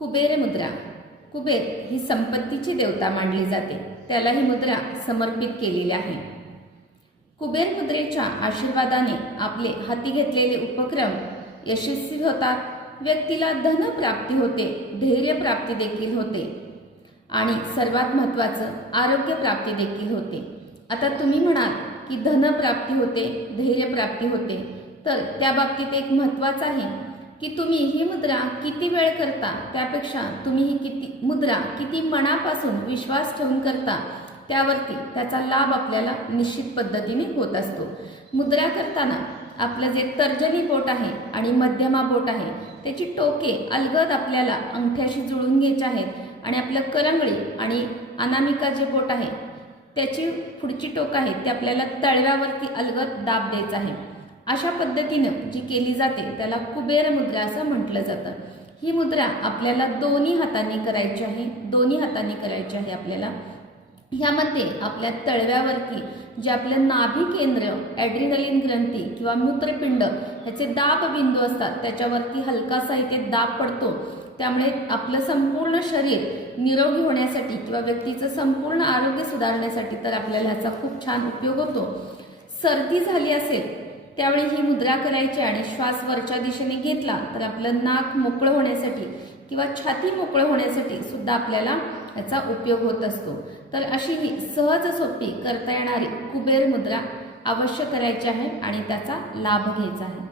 कुबेर मुद्रा. कुबेर ही संपत्तीची देवता मानली जाते. त्याला ही मुद्रा समर्पित केलेली आहे. कुबेर मुद्रेच्या आशीर्वादाने आपले हाती घेतलेले उपक्रम यशस्वी होतात. व्यक्तीला धन प्राप्ती होते, धैर्य प्राप्ती देखील होते आणि सर्वात महत्त्वाचं आरोग्य प्राप्ती देखील होते. आता तुम्ही म्हणाल की धन प्राप्ती होते, धैर्य प्राप्ती होते, तर त्या बाबतीत एक महत्त्वाचं आहे की तुम्ही ही मुद्रा किती वेळ करता, त्यापेक्षा तुम्ही ही मुद्रा किती मनापासून विश्वास ठेवून करता त्यावरती त्याचा लाभ आपल्याला निश्चित पद्धतीने होत असतो. मुद्रा करताना आपलं जे तर्जनी बोट आहे आणि मध्यमा बोट आहे त्याची टोके अलगद आपल्याला अंगठ्याशी जुळून घ्यायची आहेत आणि आपलं करंगळी आणि अनामिका जे बोट आहे त्याची पुढची टोक आहे ते आपल्याला तळव्यावरती अलगद दाब द्यायचा आहे. अशा पद्धतीनं जी केली जाते त्याला कुबेर मुद्रा असं म्हटलं जातं. ही मुद्रा आपल्याला दोन्ही हातांनी करायची आहे. दोन्ही हातांनी करायची आहे आपल्याला. ह्यामध्ये आपल्या तळव्यावरती जे आपलं नाभी केंद्र, ॲड्रिनलिन ग्रंथी किंवा मूत्रपिंड ह्याचे दाब बिंदू असतात त्याच्यावरती हलकासा इथे दाब पडतो. त्यामुळे आपलं संपूर्ण शरीर निरोगी होण्यासाठी किंवा व्यक्तीचं संपूर्ण आरोग्य सुधारण्यासाठी तर आपल्याला ह्याचा खूप छान उपयोग होतो. सर्दी झाली असेल त्यावेळी ही मुद्रा करायची आणि श्वास वरच्या दिशेने घेतला तर आपलं नाक मोकळं होण्यासाठी किंवा छाती मोकळं होण्यासाठी सुद्धा आपल्याला याचा उपयोग होत असतो. तर अशी ही सहज सोपी करता येणारी कुबेर मुद्रा अवश्य करायची आहे आणि त्याचा लाभ घ्यायचा आहे.